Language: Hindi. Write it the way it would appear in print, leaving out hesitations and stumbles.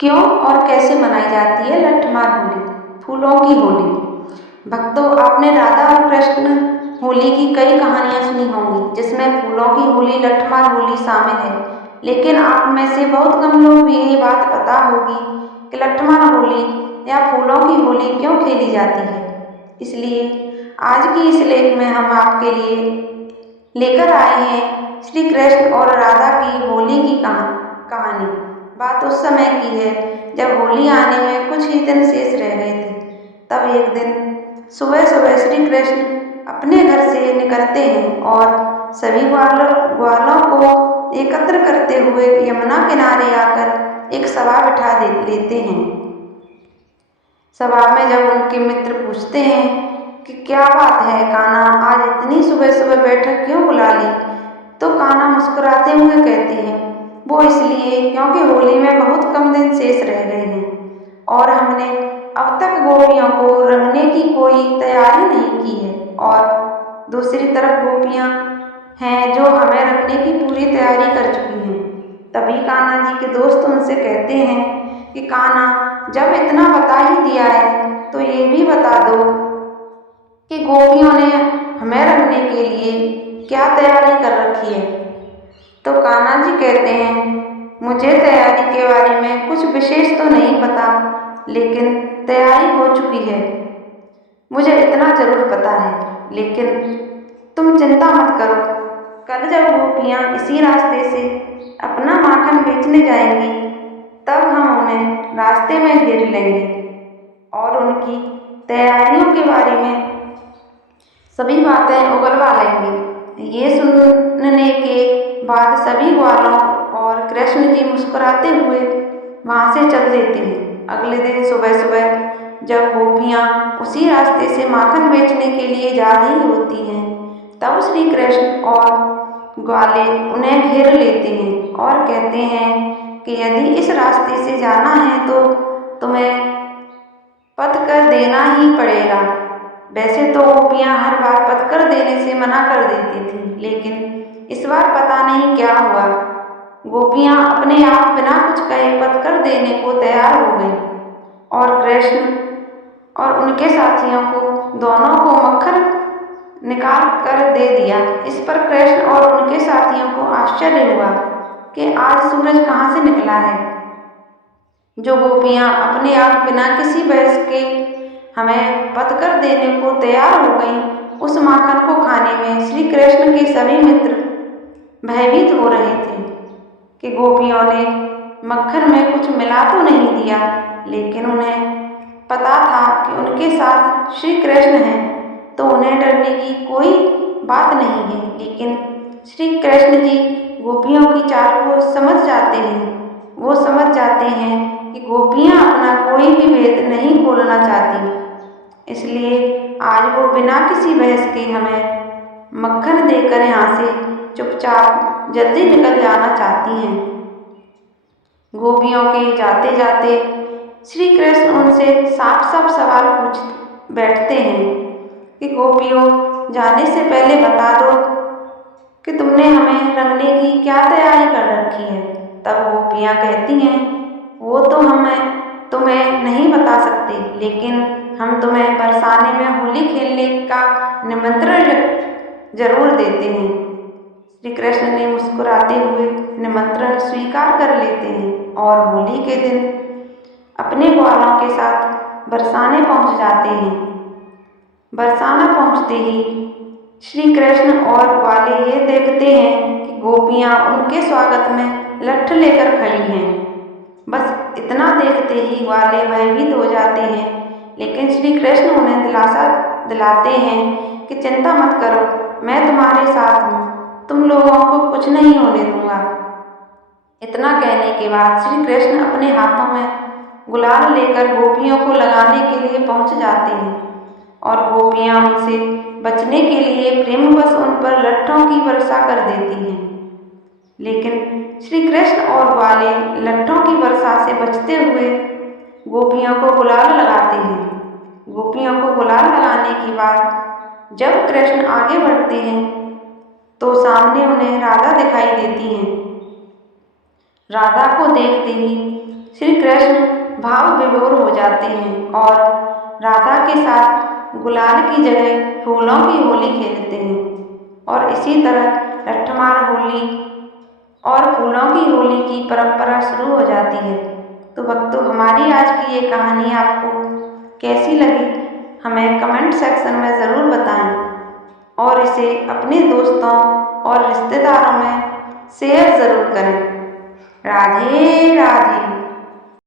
क्यों और कैसे मनाई जाती है लट्ठमार होली, फूलों की होली। भक्तों, आपने राधा और कृष्ण होली की कई कहानियां सुनी होंगी जिसमें फूलों की होली, लट्ठमार होली शामिल है। लेकिन आप में से बहुत कम लोग भी ये बात पता होगी कि लट्ठमार होली या फूलों की होली क्यों खेली जाती है। इसलिए आज की इस लेख में हम आपके लिए लेकर आए हैं श्री कृष्ण और राधा की होली की कहानी। बात उस समय की है जब होली आने में कुछ ही दिन शेष रह गए थे। तब एक दिन सुबह सुबह श्री कृष्ण अपने घर से निकलते हैं और सभी ग्वालों को एकत्र करते हुए यमुना किनारे आकर एक सभा बिठा लेते हैं। सभा में जब उनके मित्र पूछते हैं कि क्या बात है कान्हा, आज इतनी सुबह सुबह बैठक क्यों बुला ली, तो कान्हा मुस्कुराते हुए कहते हैं वो इसलिए क्योंकि होली में बहुत कम दिन शेष रह गए हैं और हमने अब तक गोपियों को रंगने की कोई तैयारी नहीं की है, और दूसरी तरफ गोपियां हैं जो हमें रंगने की पूरी तैयारी कर चुकी हैं। तभी कान्हा जी के दोस्त उनसे कहते हैं कि कान्हा, जब इतना बता ही दिया है तो ये भी बता दो कि गोपियों ने हमें रंगने के लिए क्या तैयारी कर रखी है। तो कान्हा जी कहते हैं मुझे तैयारी के बारे में कुछ विशेष तो नहीं पता, लेकिन तैयारी हो चुकी है मुझे इतना जरूर पता है। लेकिन तुम चिंता मत करो, कल जब गोपियाँ इसी रास्ते से अपना माखन बेचने जाएंगी तब हम उन्हें रास्ते में घेर लेंगे और उनकी तैयारियों के बारे में सभी बातें उगलवा लेंगे। ये सुनने के बाद सभी ग्वालों और कृष्ण जी मुस्कुराते हुए वहाँ से चल देते हैं। अगले दिन सुबह सुबह जब गोपियाँ उसी रास्ते से माखन बेचने के लिए जा रही होती हैं तब श्री कृष्ण और ग्वाले उन्हें घेर लेते हैं और कहते हैं कि यदि इस रास्ते से जाना है तो तुम्हें पथ कर देना ही पड़ेगा। वैसे तो गोपियाँ हर बार पथ कर देने से मना कर देती थी, लेकिन इस बार पता नहीं क्या हुआ, गोपियाँ अपने आप बिना कुछ कहे पथ कर देने को तैयार हो गई और कृष्ण और उनके साथियों को दोनों को मक्खन निकाल कर दे दिया। इस पर कृष्ण और उनके साथियों को आश्चर्य हुआ कि आज सूरज कहाँ से निकला है जो गोपियाँ अपने आप बिना किसी बहस के हमें पथ कर देने को तैयार हो गई। उस माखन को खाने में श्री कृष्ण के सभी मित्र भयभीत हो रहे थे कि गोपियों ने मक्खन में कुछ मिला तो नहीं दिया, लेकिन उन्हें पता था कि उनके साथ श्री कृष्ण हैं तो उन्हें डरने की कोई बात नहीं है। लेकिन श्री कृष्ण जी गोपियों की चाल को समझ जाते हैं। वो समझ जाते हैं कि गोपियाँ अपना कोई भी भेद नहीं खोलना चाहती, इसलिए आज वो बिना किसी बहस के हमें मक्खन देकर यहाँ से चुपचाप जल्दी निकल जाना चाहती हैं। गोपियों के जाते जाते श्री कृष्ण उनसे साफ साफ सवाल पूछ बैठते हैं कि गोपियों, जाने से पहले बता दो कि तुमने हमें रंगने की क्या तैयारी कर रखी है। तब गोपियाँ कहती हैं वो तो हमें तुम्हें नहीं बता सकते, लेकिन हम तुम्हें बरसाने में होली खेलने का निमंत्रण जरूर देते हैं। श्री कृष्ण ने मुस्कुराते हुए निमंत्रण स्वीकार कर लेते हैं और होली के दिन अपने ग्वालों के साथ बरसाने पहुंच जाते हैं। बरसाना पहुंचते ही श्री कृष्ण और ग्वाले ये देखते हैं कि गोपियाँ उनके स्वागत में लट्ठ लेकर खड़ी हैं। बस इतना देखते ही ग्वाले भयभीत हो जाते हैं, लेकिन श्री कृष्ण उन्हें दिलासा दिलाते हैं कि चिंता मत करो, मैं तुम्हारे साथ हूँ, तुम लोगों को कुछ नहीं होने दूंगा। इतना कहने के बाद श्री कृष्ण अपने हाथों में गुलाल लेकर गोपियों को लगाने के लिए पहुंच जाते हैं और गोपियां उनसे बचने के लिए प्रेमवश उन पर लट्ठों की वर्षा कर देती हैं। लेकिन श्री कृष्ण और ग्वाले लट्ठों की वर्षा से बचते हुए गोपियों को गुलाल लगाते हैं। गोपियों को गुलाल लगाने के बाद जब कृष्ण आगे बढ़ते हैं तो सामने उन्हें राधा दिखाई देती हैं। राधा को देखते ही श्री कृष्ण भाव विभोर हो जाते हैं और राधा के साथ गुलाल की जगह फूलों की होली खेलते हैं। और इसी तरह लठमार होली और फूलों की होली की परंपरा शुरू हो जाती है। तो भक्तों, हमारी आज की ये कहानी आपको कैसी लगी हमें कमेंट सेक्शन में ज़रूर बताएं और इसे अपने दोस्तों और रिश्तेदारों में शेयर ज़रूर करें। राधे राधे।